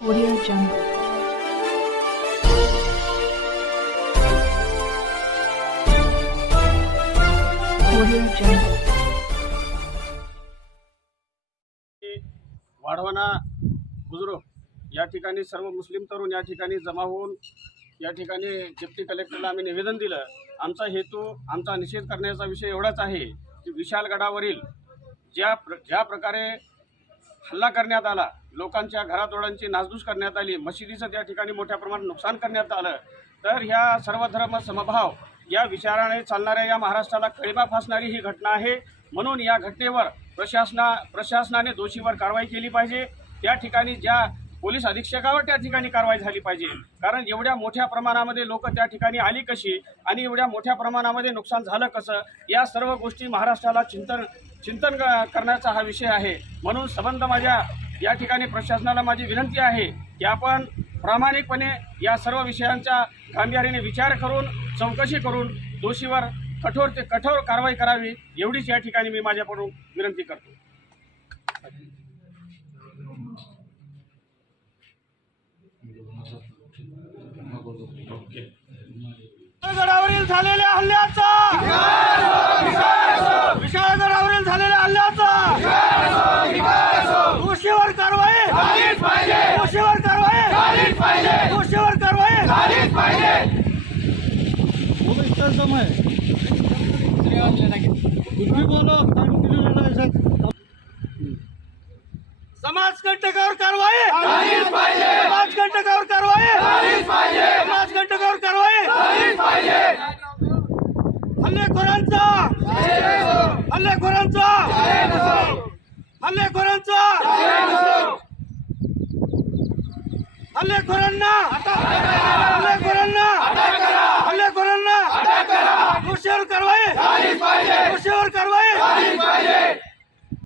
Audio Jungle. Audio Jungle. वाढवाना बुजुर्ग या ठिकाणी सर्व मुस्लिम तरुण या ठिकाणी जमा होऊन या ठिकाणी डेप्टी कलेक्टरला आम्ही निवेदन दिलं। आमचा हेतू आमचा निषेध करण्याचा विषय एवढाच आहे की विशालगडावरील ज्या प्रकारे हल्ला करण्यात आला, लोकांच्या घरातोडांची नासधूस करण्यात आली, मशिदीचं त्या ठिकाणी मोठ्या प्रमाणात नुकसान करण्यात आलं, तर ह्या सर्व धर्म समभाव या विचाराने चालणाऱ्या या महाराष्ट्राला खळीमा फासणारी ही घटना आहे। म्हणून या घटनेवर प्रशासनाने दोषीवर कारवाई केली पाहिजे। त्या ठिकाणी ज्या पोलीस अधीक्षकावर त्या ठिकाणी कारवाई झाली पाहिजे, कारण एवढ्या मोठ्या प्रमाणामध्ये लोक त्या ठिकाणी आली कशी आणि एवढ्या मोठ्या प्रमाणामध्ये नुकसान झालं कसं, या सर्व गोष्टी महाराष्ट्राला चिंतन करण्याचा हा विषय आहे। म्हणून संबंध माझ्या या ठिकाणी प्रशासनाला माझी विनंती आहे की आपण प्रामाणिकपणे या सर्व विषयांचा गांभीर्याने विचार करून चौकशी करून दोषीवर कठोर ते कठोर कारवाई करावी, एवढीच या ठिकाणी मी माझ्याकडून विनंती करतो। विशाळगडावरील झालेल्या हल्ल्याचा विशाळगडावरील झालेल्या हल्ल्याचा दोषीवर कारवाई दोषीवर कारवाई दोषीवर कारवाई। समय कुछ भी बोलो, समाजकंटकावर कारवाई समाजकंटकावर कारवाई समाजकंटकावर कारवाई। हल्लेखोरांचा हल्लेखोरांचा हल्लेखोरांचा हल्लेखोरांना हल्लेखोरांना हल्लेखोरांना दोषीवर कारवाई